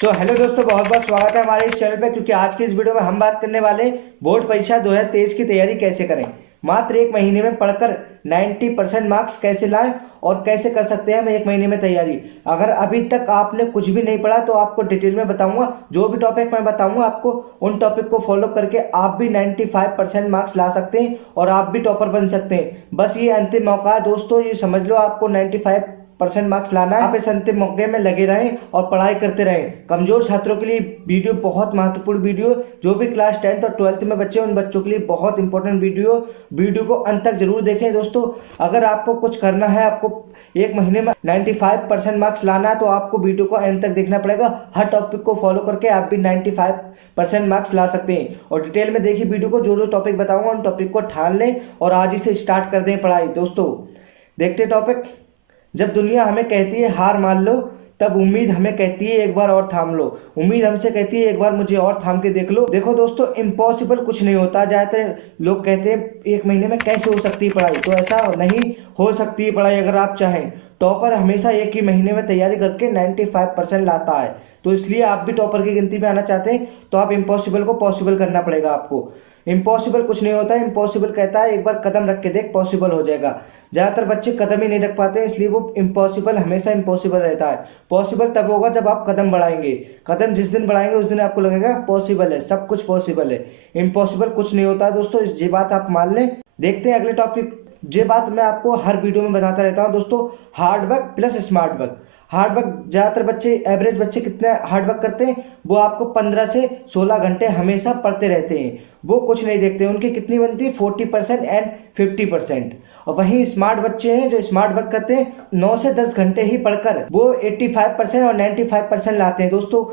Hello दोस्तों, बहुत बहुत स्वागत है हमारे इस चैनल पे। क्योंकि आज की इस वीडियो में हम बात करने वाले हैं बोर्ड परीक्षा 2023 की तैयारी कैसे करें। मात्र एक महीने में पढ़कर 90% मार्क्स कैसे लाएं और कैसे कर सकते हैं हम एक महीने में तैयारी। अगर अभी तक आपने कुछ भी नहीं पढ़ा तो आपको डिटेल में बताऊंगा। जो भी टॉपिक मैं बताऊंगा आपको उन टॉपिक को फॉलो करके आप भी 95% मार्क्स ला सकते हैं और आप भी टॉपर बन सकते हैं। बस ये अंतिम मौका है दोस्तों, ये समझ लो आपको 95% मार्क्स लाना है। आप इस अंतिम मौके में लगे रहें और पढ़ाई करते रहें। कमजोर छात्रों के लिए वीडियो बहुत महत्वपूर्ण वीडियो, जो भी क्लास 10th और 12th में बच्चे उन बच्चों के लिए बहुत इंपॉर्टेंट वीडियो को अंत तक जरूर देखें दोस्तों। अगर आपको कुछ करना है, आपको एक महीने में 95% मार्क्स लाना है तो आपको वीडियो को एंड तक देखना पड़ेगा। हर टॉपिक को फॉलो करके आप भी 95% मार्क्स ला सकते हैं। और डिटेल में देखिए वीडियो को, जो जो टॉपिक बताऊंगा उन टॉपिक को ठान लें और आज ही से स्टार्ट कर दें पढ़ाई। दोस्तों देखते टॉपिक। जब दुनिया हमें कहती है हार मान लो, तब उम्मीद हमें कहती है एक बार और थाम लो। उम्मीद हमसे कहती है एक बार मुझे और थाम के देख लो। देखो दोस्तों, इम्पॉसिबल कुछ नहीं होता। ज्यादातर लोग कहते हैं एक महीने में कैसे हो सकती है पढ़ाई, तो ऐसा नहीं हो सकती है पढ़ाई अगर आप चाहें। टॉपर हमेशा एक ही महीने में तैयारी करके 95% लाता है। तो इसलिए आप भी टॉपर की गिनती में आना चाहते हैं तो आप इम्पॉसिबल को पॉसिबल करना पड़ेगा आपको। इम्पॉसिबल कुछ नहीं होता है। इम्पॉसिबल कहता है एक बार कदम रख के देख, पॉसिबल हो जाएगा। ज़्यादातर बच्चे कदम ही नहीं रख पाते हैं, इसलिए वो इम्पॉसिबल हमेशा इम्पॉसिबल रहता है। पॉसिबल तब होगा जब आप कदम बढ़ाएंगे। कदम जिस दिन बढ़ाएंगे उस दिन आपको लगेगा पॉसिबल है, सब कुछ पॉसिबल है। इम्पॉसिबल कुछ नहीं होता है दोस्तों, ये बात आप मान लें। देखते हैं अगले टॉपिक। ये बात मैं आपको हर वीडियो में बताता रहता हूँ दोस्तों। Hard work plus smart work. Hard work, ज़्यादातर बच्चे, एवरेज बच्चे कितने हार्ड वर्क करते हैं? वो आपको 15 से 16 घंटे हमेशा पढ़ते रहते हैं। वो कुछ नहीं देखते उनकी कितनी बनती है, 40% एंड 50%। और वहीं स्मार्ट बच्चे हैं जो स्मार्ट वर्क करते हैं 9 से 10 घंटे ही पढ़कर वो 85% और 95% लाते हैं दोस्तों।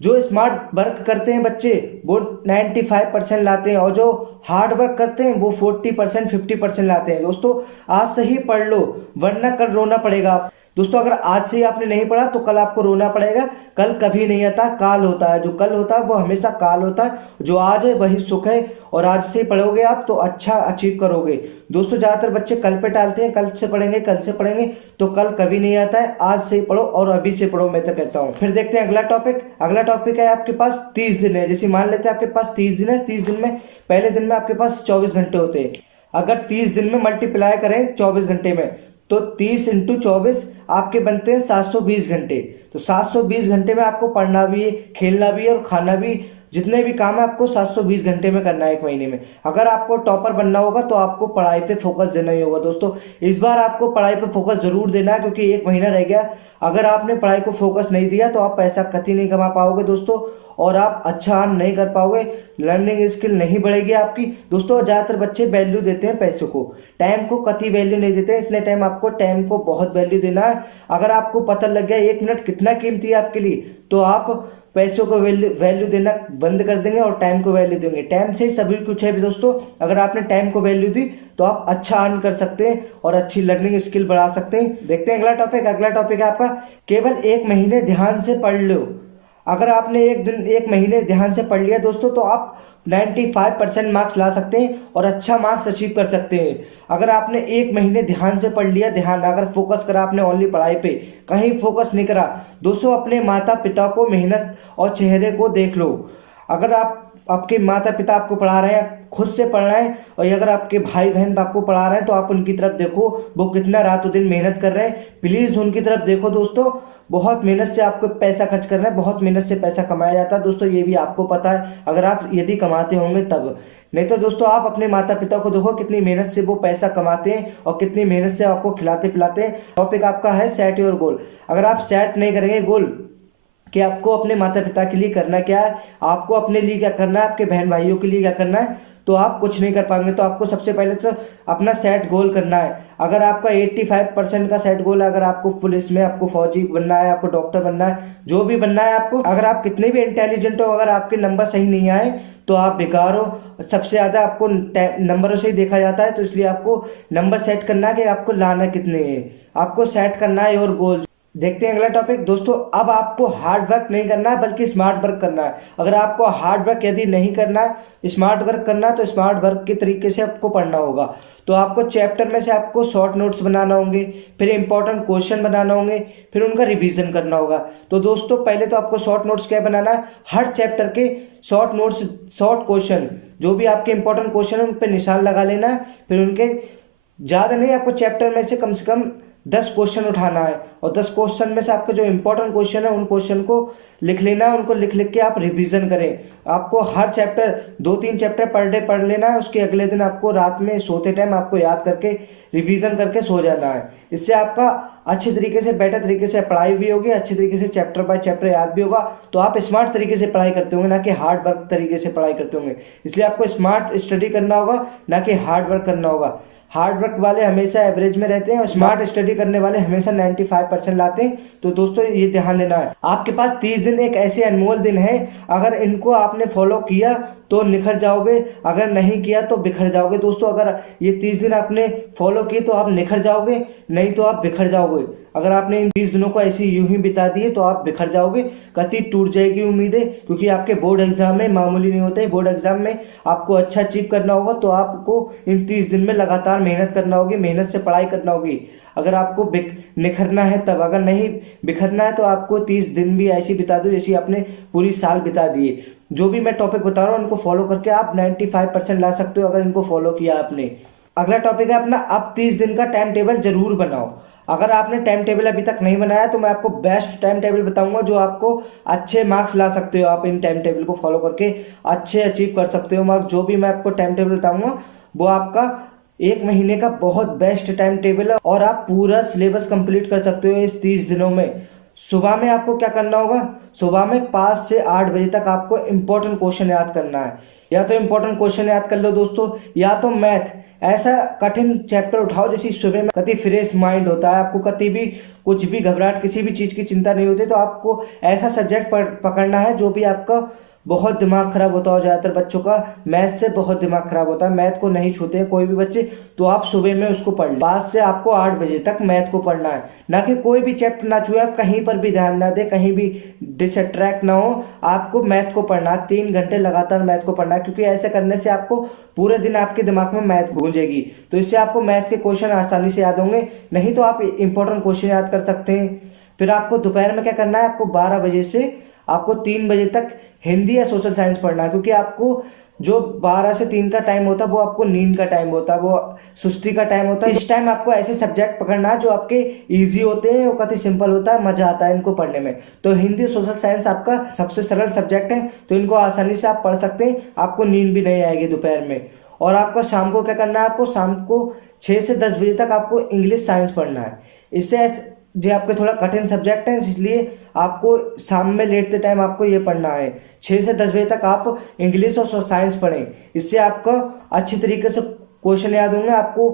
जो स्मार्ट वर्क करते हैं बच्चे वो 95% लाते हैं और जो हार्ड वर्क करते हैं वो 40% 50% लाते हैं। दोस्तों आज से ही पढ़ लो वरना कल रोना पड़ेगा। दोस्तों अगर आज से ही आपने नहीं पढ़ा तो कल आपको रोना पड़ेगा। कल कभी नहीं आता, काल होता है। जो कल होता है वो हमेशा काल होता है। जो आज है वही सुख है और आज से पढ़ोगे आप तो अच्छा अचीव करोगे। दोस्तों ज़्यादातर बच्चे कल पे टालते हैं, कल से पढ़ेंगे कल से पढ़ेंगे, तो कल कभी नहीं आता है। आज से पढ़ो और अभी से पढ़ो, मैं तो कहता हूँ। फिर देखते हैं अगला टॉपिक। अगला टॉपिक है आपके पास 30 दिन है। जैसे मान लेते हैं आपके पास 30 दिन है। 30 दिन में पहले दिन में आपके पास 24 घंटे होते हैं। अगर 30 दिन में मल्टीप्लाई करें 24 घंटे में तो 30 × 24 आपके बनते हैं 720 घंटे। तो 720 घंटे में आपको पढ़ना भी है, खेलना भी है और खाना भी। जितने भी काम है आपको 720 घंटे में करना है एक महीने में। अगर आपको टॉपर बनना होगा तो आपको पढ़ाई पे फोकस देना ही होगा दोस्तों। इस बार आपको पढ़ाई पे फोकस जरूर देना है क्योंकि एक महीना रह गया। अगर आपने पढ़ाई को फोकस नहीं दिया तो आप पैसा कतई नहीं कमा पाओगे दोस्तों और आप अच्छा अर्न नहीं कर पाओगे। लर्निंग स्किल नहीं बढ़ेगी आपकी। दोस्तों ज़्यादातर बच्चे वैल्यू देते हैं पैसों को, टाइम को कतई वैल्यू नहीं देते। इतने टाइम आपको टाइम को बहुत वैल्यू देना है। अगर आपको पता लग गया 1 मिनट कितना कीमती है आपके लिए तो आप पैसों को वैल्यू देना बंद कर देंगे और टाइम को वैल्यू देंगे। टाइम से ही सभी कुछ है दोस्तों। अगर आपने टाइम को वैल्यू दी तो आप अच्छा अर्न कर सकते हैं और अच्छी लर्निंग स्किल बढ़ा सकते हैं। देखते हैं अगला टॉपिक। अगला टॉपिक है आपका केवल एक महीने ध्यान से पढ़ लो। अगर आपने एक महीने ध्यान से पढ़ लिया दोस्तों तो आप 95% मार्क्स ला सकते हैं और अच्छा मार्क्स अचीव कर सकते हैं। अगर आपने एक महीने ध्यान से पढ़ लिया, ध्यान अगर फोकस करा आपने ओनली पढ़ाई पे, कहीं फोकस नहीं करा दोस्तों, अपने माता पिता को मेहनत और चेहरे को देख लो। अगर आपके माता पिता आपको पढ़ा रहे हैं, खुद से पढ़ना है, और अगर आपके भाई बहन आपको पढ़ा रहे हैं तो आप उनकी तरफ देखो, वो कितना रातों दिन मेहनत कर रहे हैं। प्लीज़ उनकी तरफ देखो दोस्तों। बहुत मेहनत से आपको पैसा खर्च करना है, बहुत मेहनत से पैसा कमाया जाता है दोस्तों, ये भी आपको पता है अगर आप यदि कमाते होंगे तब। नहीं तो दोस्तों आप अपने माता पिता को देखो कितनी मेहनत से वो पैसा कमाते हैं और कितनी मेहनत से आपको खिलाते पिलाते हैं। टॉपिक आपका है सेट योर गोल। अगर आप सेट नहीं करेंगे गोल कि आपको अपने माता पिता के लिए करना क्या है, आपको अपने लिए क्या करना है, आपके बहन भाइयों के लिए क्या करना है, तो आप कुछ नहीं कर पाएंगे। तो आपको सबसे पहले तो अपना सेट गोल करना है। अगर आपका 85% का सेट गोल है, अगर आपको पुलिस में आपको फौजी बनना है, आपको डॉक्टर बनना है, जो भी बनना है आपको, अगर आप कितने भी इंटेलिजेंट हो, अगर आपके नंबर सही नहीं आए तो आप बेकार हो। सबसे ज़्यादा आपको नंबरों से ही देखा जाता है। तो इसलिए आपको नंबर सेट करना है कि आपको लाना कितने हैं, आपको सेट करना है और गोल। देखते हैं अगला टॉपिक दोस्तों। अब आपको हार्ड वर्क नहीं करना है बल्कि स्मार्ट वर्क करना है। अगर आपको हार्ड वर्क यदि नहीं करना है, स्मार्ट वर्क करना है, तो स्मार्ट वर्क के तरीके से आपको पढ़ना होगा। तो आपको चैप्टर में से आपको शॉर्ट नोट्स बनाना होंगे, फिर इंपॉर्टेंट क्वेश्चन बनाना होंगे, फिर उनका रिवीजन करना होगा। तो दोस्तों पहले तो आपको शॉर्ट नोट्स क्या बनाना है, हर चैप्टर के शॉर्ट नोट्स, शॉर्ट क्वेश्चन, जो भी आपके इंपॉर्टेंट क्वेश्चन है उन पर निशान लगा लेना है। फिर उनके ज़्यादा नहीं, आपको चैप्टर में से कम 10 क्वेश्चन उठाना है, और 10 क्वेश्चन में से आपके जो इंपॉर्टेंट क्वेश्चन है उन क्वेश्चन को लिख लेना है। उनको लिख लिख के आप रिवीजन करें। आपको हर चैप्टर 2-3 चैप्टर पर डे पढ़ लेना है। उसके अगले दिन आपको रात में सोते टाइम आपको याद करके रिवीजन करके सो जाना है। इससे आपका अच्छे तरीके से, बेटर तरीके से पढ़ाई भी होगी, अच्छे तरीके से चैप्टर बाय चैप्टर याद भी होगा। तो आप स्मार्ट तरीके से पढ़ाई करते होंगे, ना कि हार्ड वर्क तरीके से पढ़ाई करते होंगे। इसलिए आपको स्मार्ट स्टडी करना होगा, ना कि हार्ड वर्क करना होगा। हार्ड वर्क वाले हमेशा एवरेज में रहते हैं और स्मार्ट स्टडी करने वाले हमेशा 95% लाते हैं। तो दोस्तों ये ध्यान देना है। आपके पास 30 दिन एक ऐसे अनमोल दिन है, अगर इनको आपने फॉलो किया तो निखर जाओगे, अगर नहीं किया तो बिखर जाओगे। दोस्तों अगर ये 30 दिन आपने फॉलो किए तो आप निखर जाओगे, नहीं तो आप बिखर जाओगे। अगर आपने इन 30 दिनों को ऐसे यूं ही बिता दिए तो आप बिखर जाओगे, कति टूट जाएगी उम्मीदें। क्योंकि आपके बोर्ड एग्जाम में मामूली नहीं होते, बोर्ड एग्जाम में आपको अच्छा अचीव करना होगा। तो आपको इन 30 दिन में लगातार मेहनत करना होगी, मेहनत से पढ़ाई करना होगी। अगर आपको निखरना है तब, अगर नहीं बिखरना है तो आपको 30 दिन भी ऐसी बिता दो जैसे आपने पूरी साल बिता दिए। जो भी मैं टॉपिक बता रहा हूँ उनको फॉलो करके आप 95% ला सकते हो, अगर इनको फॉलो किया आपने। अगला टॉपिक है अपना, अब 30 दिन का टाइम टेबल जरूर बनाओ। अगर आपने टाइम टेबल अभी तक नहीं बनाया तो मैं आपको बेस्ट टाइम टेबल बताऊंगा, जो आपको अच्छे मार्क्स ला सकते हो। आप इन टाइम टेबल को फॉलो करके अच्छे अचीव कर सकते हो मार्क्स। जो भी मैं आपको टाइम टेबल बताऊंगा वो आपका 1 महीने का बहुत बेस्ट टाइम टेबल है, और आप पूरा सिलेबस कंप्लीट कर सकते हो इस 30 दिनों में। सुबह में आपको क्या करना होगा, सुबह में 5 से 8 बजे तक आपको इंपॉर्टेंट क्वेश्चन याद करना है। या तो इंपॉर्टेंट क्वेश्चन याद कर लो दोस्तों, या तो मैथ ऐसा कठिन चैप्टर उठाओ जैसे सुबह में कति फ्रेश माइंड होता है, आपको कति भी कुछ भी घबराहट, किसी भी चीज़ की चिंता नहीं होती। तो आपको ऐसा सब्जेक्ट पकड़ना है जो भी आपका बहुत दिमाग खराब होता हो। ज़्यादातर बच्चों का मैथ से बहुत दिमाग खराब होता है, मैथ को नहीं छूते हैं कोई भी बच्चे। तो आप सुबह में उसको पढ़ लें, 5 से आपको 8 बजे तक मैथ को पढ़ना है। ना कि कोई भी चैप्टर ना छुए, आप कहीं पर भी ध्यान ना दें, कहीं भी डिस्ट्रैक्ट ना हो। आपको मैथ को पढ़ना है, 3 घंटे लगातार मैथ को पढ़ना है। क्योंकि ऐसे करने से आपको पूरे दिन आपके दिमाग में मैथ गूंजेगी, तो इससे आपको मैथ के क्वेश्चन आसानी से याद होंगे। नहीं तो आप इंपॉर्टेंट क्वेश्चन याद कर सकते हैं। फिर आपको दोपहर में क्या करना है, आपको 12 बजे से आपको 3 बजे तक हिंदी या सोशल साइंस पढ़ना है। क्योंकि आपको जो 12 से 3 का टाइम होता है वो आपको नींद का टाइम होता है, वो सुस्ती का टाइम होता है। इस टाइम आपको ऐसे सब्जेक्ट पकड़ना है जो आपके इजी होते हैं, वो काफ़ी सिंपल होता है, मजा आता है इनको पढ़ने में। तो हिंदी सोशल साइंस आपका सबसे सरल सब्जेक्ट है, तो इनको आसानी से आप पढ़ सकते हैं, आपको नींद भी नहीं आएगी दोपहर में। और आपका शाम को क्या करना है, आपको शाम को 6 से 10 बजे तक आपको इंग्लिश साइंस पढ़ना है। इससे जो आपके थोड़ा कठिन सब्जेक्ट है, इसलिए आपको शाम में लेटते टाइम आपको ये पढ़ना है। 6 से 10 बजे तक आप इंग्लिश और साइंस पढ़ें, इससे आपका अच्छी तरीके से क्वेश्चन याद होंगे, आपको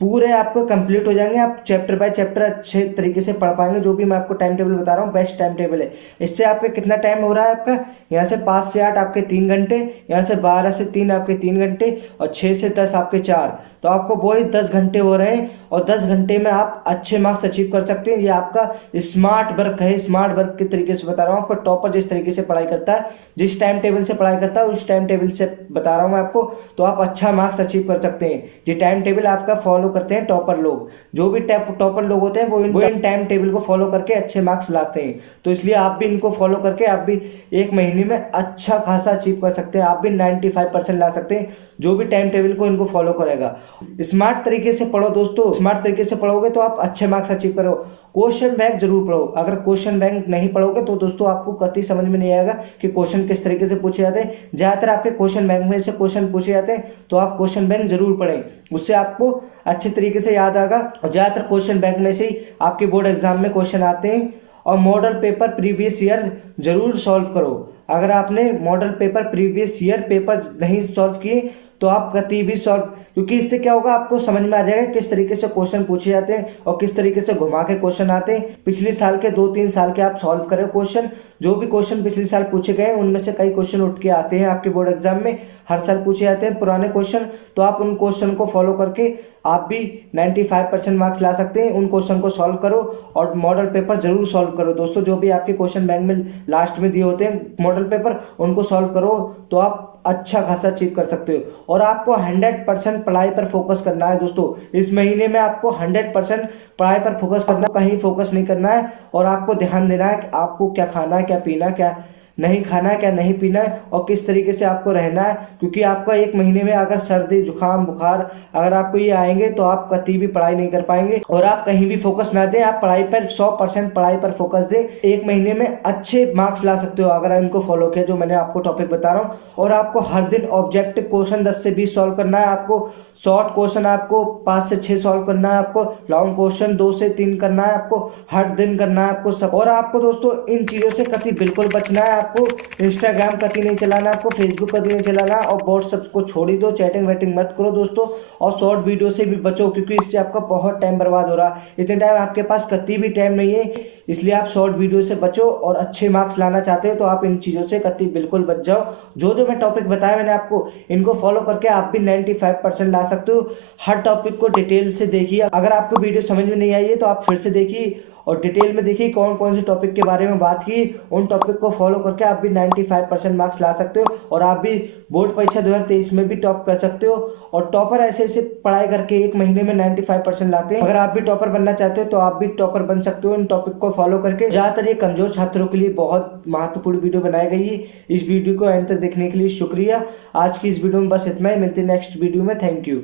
पूरे आपको कंप्लीट हो जाएंगे। आप चैप्टर बाय चैप्टर अच्छे तरीके से पढ़ पाएंगे। जो भी मैं आपको टाइम टेबल बता रहा हूँ बेस्ट टाइम टेबल है। इससे आपका कितना टाइम हो रहा है, आपका यहाँ से 5 से 8 आपके 3 घंटे, यहाँ से 12 से 3 आपके 3 घंटे, और 6 से 10 आपके 4। तो आपको वही 10 घंटे हो रहे हैं, और 10 घंटे में आप अच्छे मार्क्स अचीव कर सकते हैं। ये आपका स्मार्ट वर्क है, स्मार्ट वर्क के तरीके से बता रहा हूँ आपको। टॉपर जिस तरीके से पढ़ाई करता है, जिस टाइम टेबल से पढ़ाई करता है, उस टाइम टेबल से बता रहा हूँ मैं आपको, तो आप अच्छा मार्क्स अचीव कर सकते हैं। ये टाइम टेबल आपका फॉलो करते हैं टॉपर लोग। जो भी टॉपर लोग होते हैं वो इन टाइम टेबल को फॉलो करके अच्छे मार्क्स लाते हैं। तो इसलिए आप भी इनको फॉलो करके आप भी 1 महीने में अच्छा खासा अचीव कर सकते हैं। आप भी 95% ला सकते हैं, जो भी टाइम टेबल को इनको फॉलो करेगा। स्मार्ट तरीके से पढ़ो दोस्तों, स्मार्ट तरीके से पढ़ोगे तो आप अच्छे मार्क्स अचीव करो। क्वेश्चन बैंक जरूर पढ़ो। अगर क्वेश्चन बैंक नहीं पढ़ोगे तो दोस्तों आपको कभी समझ में नहीं आएगा कि क्वेश्चन किस तरीके से पूछे जाते हैं। ज़्यादातर आपके क्वेश्चन बैंक में से क्वेश्चन पूछे जाते हैं, तो आप क्वेश्चन बैंक जरूर पढ़ें, उससे आपको अच्छे तरीके से याद आएगा। और ज़्यादातर क्वेश्चन बैंक में से ही आपके बोर्ड एग्जाम में क्वेश्चन आते हैं। और मॉडल पेपर प्रीवियस ईयर जरूर सॉल्व करो। अगर आपने model paper previous year paper नहीं सॉल्व किए तो आप कभी भी सॉल्व, क्योंकि इससे क्या होगा, आपको समझ में आ जाएगा किस तरीके से क्वेश्चन पूछे जाते हैं और किस तरीके से घुमा के क्वेश्चन आते हैं। पिछले साल के 2-3 साल के आप सॉल्व करें क्वेश्चन, जो भी क्वेश्चन पिछले साल पूछे गए उनमें से कई क्वेश्चन उठ के आते हैं आपके बोर्ड एग्जाम में, हर साल पूछे जाते हैं पुराने क्वेश्चन। तो आप उन क्वेश्चन को फॉलो करके आप भी 95% मार्क्स ला सकते हैं। उन क्वेश्चन को सॉल्व करो और मॉडल पेपर जरूर सॉल्व करो दोस्तों। जो भी आपके क्वेश्चन बैंक में लास्ट में दिए होते हैं मॉडल पेपर, उनको सॉल्व करो तो आप अच्छा खासा अचीव कर सकते हो। और आपको 100% पढ़ाई पर फोकस करना है दोस्तों। इस महीने में आपको 100% पढ़ाई पर फोकस करना है, कहीं फोकस नहीं करना है। और आपको ध्यान देना है कि आपको क्या खाना है, क्या पीना है, क्या नहीं खाना है, क्या नहीं पीना है और किस तरीके से आपको रहना है। क्योंकि आपका एक महीने में अगर सर्दी जुकाम बुखार अगर आपको ये आएंगे तो आप कभी भी पढ़ाई नहीं कर पाएंगे और आप कहीं भी फोकस ना दें। आप पढ़ाई पर 100% पढ़ाई पर फोकस दें। एक महीने में अच्छे मार्क्स ला सकते हो अगर इनको फॉलो किया जो मैंने आपको टॉपिक बता रहा हूँ। और आपको हर दिन ऑब्जेक्टिव क्वेश्चन 10 से 20 सॉल्व करना है। आपको शॉर्ट क्वेश्चन आपको 5 से 6 सॉल्व करना है। आपको लॉन्ग क्वेश्चन 2 से 3 करना है। आपको हर दिन करना है आपको सब। और आपको दोस्तों इन चीज़ों से कभी बिल्कुल बचना है। आपको इंस्टाग्राम कभी नहीं चलाना, आपको फेसबुक कभी नहीं चलाना और व्हाट्सएप को छोड़ ही दो। चैटिंग वैटिंग मत करो दोस्तों। और शॉर्ट वीडियो से भी बचो क्योंकि इससे आपका बहुत टाइम बर्बाद हो रहा है। इतने टाइम आपके पास कभी भी टाइम नहीं है, इसलिए आप शॉर्ट वीडियो से बचो। और अच्छे मार्क्स लाना चाहते हो तो आप इन चीज़ों से कभी बिल्कुल बच जाओ। जो जो मैं टॉपिक बताया मैंने आपको, इनको फॉलो करके आप भी 95% ला सकते हो। हर टॉपिक को डिटेल से देखिए। अगर आपको वीडियो समझ में नहीं आई है तो आप फिर से देखिए और डिटेल में देखिए कौन कौन से टॉपिक के बारे में बात की। उन टॉपिक को फॉलो करके आप भी 95% मार्क्स ला सकते हो और आप भी बोर्ड परीक्षा 2023 में भी टॉप कर सकते हो। और टॉपर ऐसे ऐसे पढ़ाई करके एक महीने में 95% लाते हैं। अगर आप भी टॉपर बनना चाहते हो तो आप भी टॉपर बन सकते हो इन टॉपिक को फॉलो करके। ज़्यादातर ये कमजोर छात्रों के लिए बहुत महत्वपूर्ण वीडियो बनाई गई है। इस वीडियो को अंत तक देखने के लिए शुक्रिया। आज की इस वीडियो में बस इतना ही। मिलते हैं नेक्स्ट वीडियो में। Thank you.